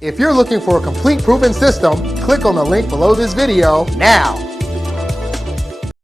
If you're looking for a complete proven system, click on the link below this video now.